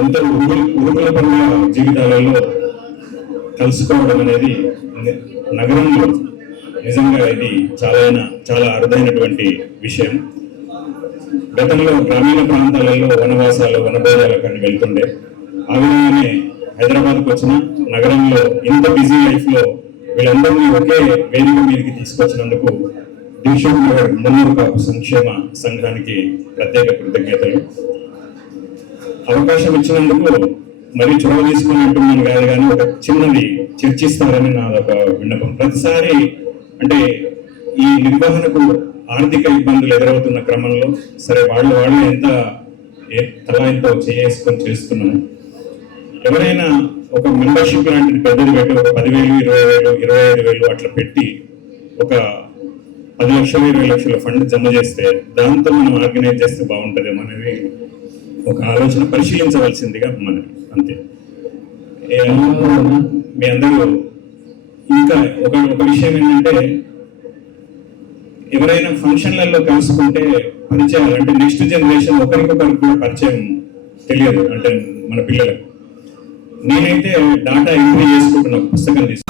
ఎంతో ఉరుకుల పరుల జీవితాలలో కలుసుకోవడం అనేది నగరంలో నిజంగా ఇది చాలా అరుదైనటువంటి విషయం. గతంలో గ్రామీణ ప్రాంతాలలో వనవాసాలు వనభోజాలు కానీ వెళ్తుండే, ఆ విధంగానే హైదరాబాద్కు వచ్చిన నగరంలో ఇంత బిజీ లైఫ్లో వీళ్ళందరినీ ఒకే వేదిక మీదకి తీసుకొచ్చినందుకు దిల్షుక్ నగర్ మున్నూరు కాపు సంక్షేమ సంఘానికి ప్రత్యేక కృతజ్ఞతలు. అవకాశం ఇచ్చినందుకు మరీ చొరవ తీసుకుని అంటున్నాను కాదు, కానీ ఒక చిన్నది చర్చిస్తారని నాదొక విన్నపం. ప్రతిసారి అంటే ఈ నిర్వహణకు ఆర్థిక ఇబ్బందులు ఎదురవుతున్న క్రమంలో సరే వాళ్ళు ఎంత తలా ఎంతో చేసుకొని చేస్తున్నాను. ఎవరైనా ఒక మెంబర్షిప్ లాంటిది పెద్దది పెట్టి ఒక 10,000, 20,000, 25,000 అట్లా పెట్టి ఒక 10 లక్షలు 20 లక్షల ఫండ్ జమ చేస్తే దాంతో మనం ఆర్గనైజ్ చేస్తే బాగుంటుందేమో అనేది ఒక ఆలోచన పరిశీలించవలసిందిగా మనకి. అంతే. మీ అందరూ ఇంకా ఒక విషయం ఏంటంటే, ఎవరైనా ఫంక్షన్లలో కలుసుకుంటే పరిచయాలు అంటే నెక్స్ట్ జనరేషన్ ఒకరికొకరికి కూడా పరిచయం తెలియదు అంటే మన పిల్లలకు. నేనైతే డాటా ఎంట్రీ చేసుకుంటున్న పుస్తకం తీసుకున్నాను.